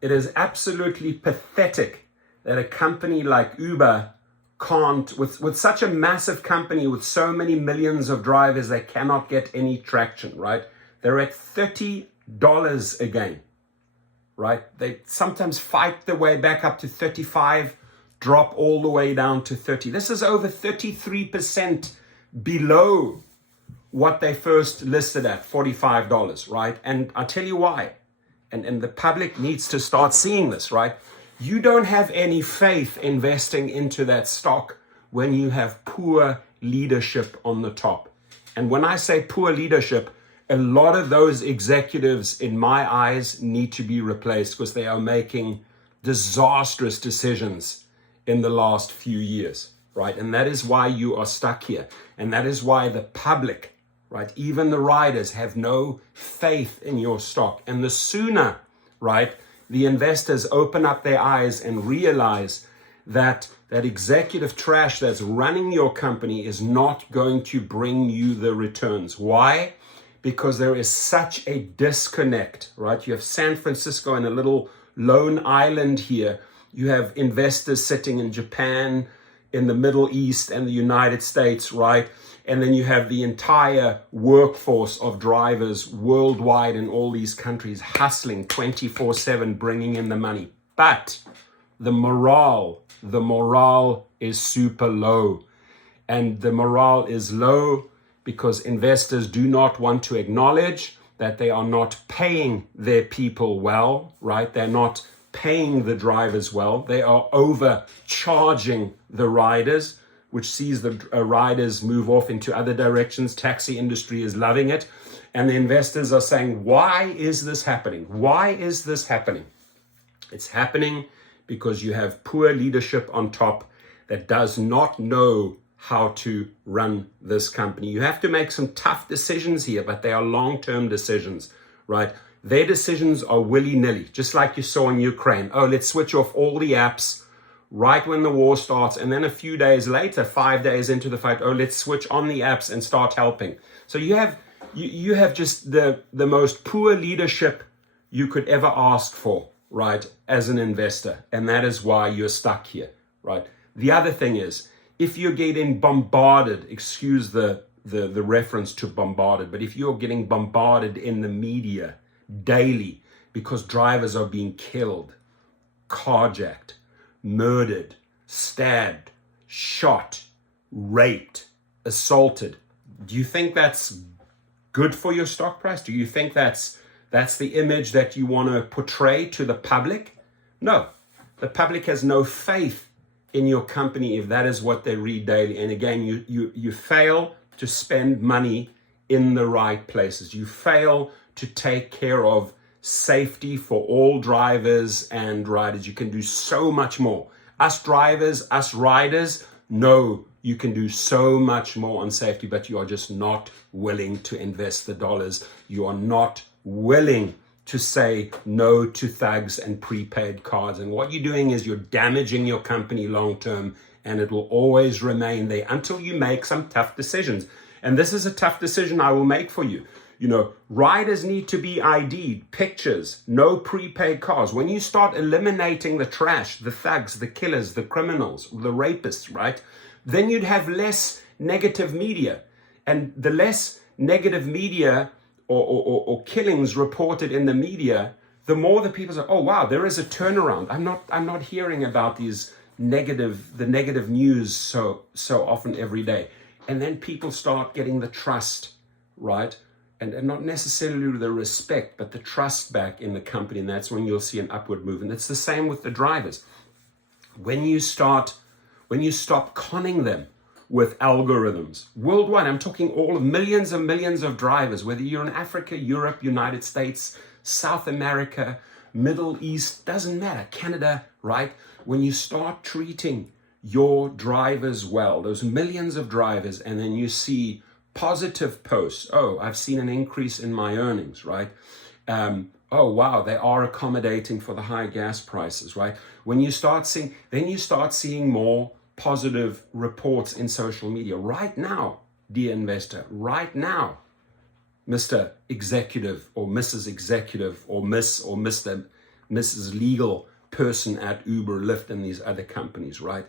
It is absolutely pathetic that a company like Uber can't, with such a massive company with so many millions of drivers, they cannot get any traction, right? They're at $30 again, right? They sometimes fight their way back up to 35, drop all the way down to 30. This is over 33% below what they first listed at, $45, right? And I'll tell you why. And the public needs to start seeing this, right? You don't have any faith investing into that stock when you have poor leadership on the top. And when I say poor leadership, a lot of those executives, in my eyes, need to be replaced because they are making disastrous decisions in the last few years, right? And that is why you are stuck here. And that is why the public, right, even the riders, have no faith in your stock. And the sooner, right, the investors open up their eyes and realize that that executive trash that's running your company is not going to bring you the returns. Why? Because there is such a disconnect, right? You have San Francisco and a little lone island here. You have investors sitting in Japan, in the Middle East and the United States, right? And then you have the entire workforce of drivers worldwide in all these countries hustling 24/7, bringing in the money. But the morale is super low. And the morale is low because investors do not want to acknowledge that they are not paying their people well, right? They're not paying the drivers well. They are overcharging the riders, which sees the riders move off into other directions. Taxi industry is loving it. And the investors are saying, why is this happening? Why is this happening? It's happening because you have poor leadership on top that does not know how to run this company. You have to make some tough decisions here, but they are long-term decisions, right? Their decisions are willy-nilly, just like you saw in Ukraine. Oh, let's switch off all the apps right when the war starts. And then a few days later, 5 days into the fight, oh, let's switch on the apps and start helping. So you have just the most poor leadership you could ever ask for, right, as an investor. And that is why you're stuck here, right? The other thing is, if you're getting bombarded, excuse the reference to bombarded, but if you're getting bombarded in the media daily because drivers are being killed, carjacked, murdered, stabbed, shot, raped, assaulted, do you think that's good for your stock price? Do you think that's the image that you want to portray to the public? No, the public has no faith in your company if that is what they read daily. And again, you fail to spend money in the right places. You fail to take care of safety for all drivers and riders. You can do so much more. Us drivers, us riders, know you can do so much more on safety, but you are just not willing to invest the dollars. You are not willing to say no to thugs and prepaid cards. And what you're doing is you're damaging your company long-term, and it will always remain there until you make some tough decisions. And this is a tough decision I will make for you. You know, riders need to be ID'd, pictures, no prepaid cars. When you start eliminating the trash, the thugs, the killers, the criminals, the rapists, right? Then you'd have less negative media. And the less negative media or killings reported in the media, the more the people say, oh wow, there is a turnaround. I'm not hearing about the negative news so often every day. And then people start getting the trust, right? And not necessarily the respect, but the trust back in the company. And that's when you'll see an upward movement. It's the same with the drivers. When you stop conning them with algorithms worldwide, I'm talking all of millions and millions of drivers, whether you're in Africa, Europe, United States, South America, Middle East, doesn't matter, Canada, right? When you start treating your drivers well, those millions of drivers, and then you see positive posts, oh, I've seen an increase in my earnings, right? Oh, wow, they are accommodating for the high gas prices, right? When you start seeing more positive reports in social media. Right now, dear investor, right now, Mr. Executive or Mrs. Executive or Miss or Mr. Mrs. Legal person at Uber, Lyft, and these other companies, right?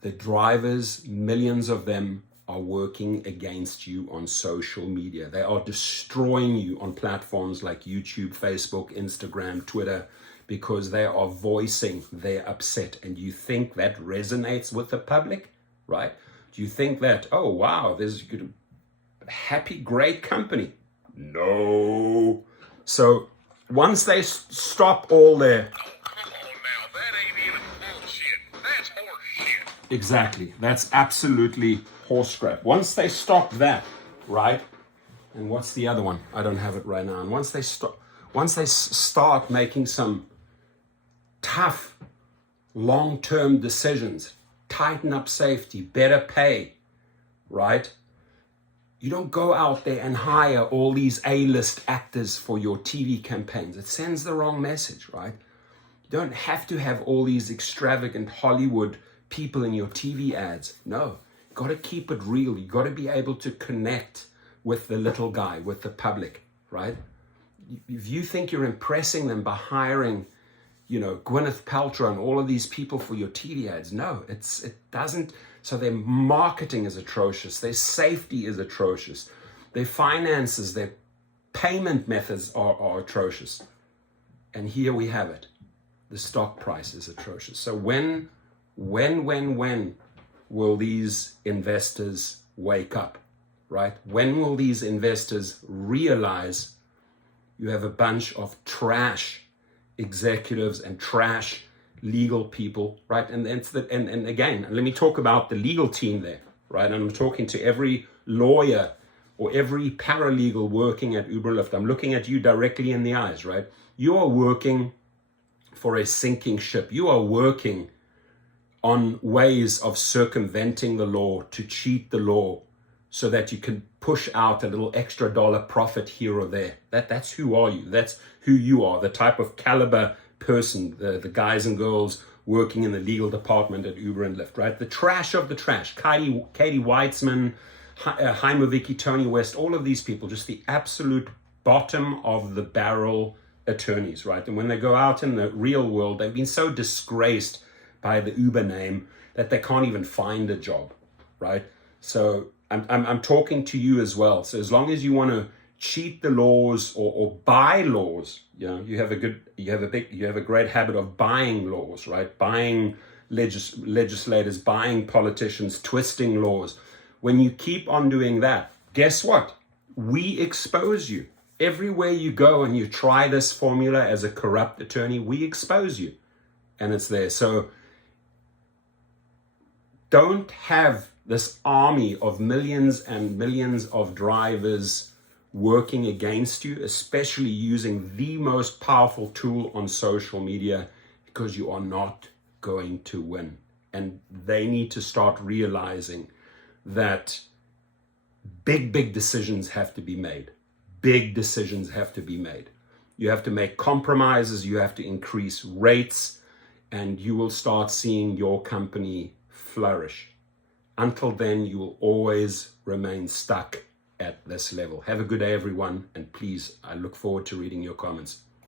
The drivers, millions of them, are working against you on social media. They are destroying you on platforms like YouTube, Facebook, Instagram, Twitter, because they are voicing their upset. And you think that resonates with the public, right? Do you think that, oh, wow, there's a happy, great company? No. So once they stop all their... Come on now, that ain't even bullshit. That's horse shit. Exactly. That's absolutely horse crap. Once they stop that, right? And what's the other one? I don't have it right now. And once they start making some tough, long-term decisions, tighten up safety, better pay, right? You don't go out there and hire all these A-list actors for your TV campaigns. It sends the wrong message, right? You don't have to have all these extravagant Hollywood people in your TV ads. No, you got to keep it real. You got to be able to connect with the little guy, with the public, right? If you think you're impressing them by hiring, Gwyneth Paltrow and all of these people for your TV ads, no, it doesn't. So their marketing is atrocious. Their safety is atrocious. Their finances, their payment methods are atrocious. And here we have it. The stock price is atrocious. So when will these investors wake up, right? When will these investors realize you have a bunch of trash executives and trash legal people, right? And again, let me talk about the legal team there, right? I'm talking to every lawyer or every paralegal working at Uber Lyft. I'm looking at you directly in the eyes, right? You are working for a sinking ship. You are working on ways of circumventing the law to cheat the law so that you can push out a little extra dollar profit here or there. That's who are you. That's who you are, the type of caliber person, the guys and girls working in the legal department at Uber and Lyft, right? The trash of the trash. Katie Weitzman, Vicky, Tony West, all of these people, just the absolute bottom of the barrel attorneys, right? And when they go out in the real world, they've been so disgraced by the Uber name that they can't even find a job, right? So I'm talking to you as well. So as long as you want to cheat the laws or buy laws, you have a great habit of buying laws, right? Buying legislators, buying politicians, twisting laws. When you keep on doing that, guess what? We expose you. Everywhere you go and you try this formula as a corrupt attorney, we expose you. And it's there. So don't have this army of millions and millions of drivers working against you, especially using the most powerful tool on social media, because you are not going to win. And they need to start realizing that big decisions have to be made. Big decisions have to be made. You have to make compromises, you have to increase rates, and you will start seeing your company flourish. Until then, you will always remain stuck at this level. Have a good day, everyone, and please, I look forward to reading your comments.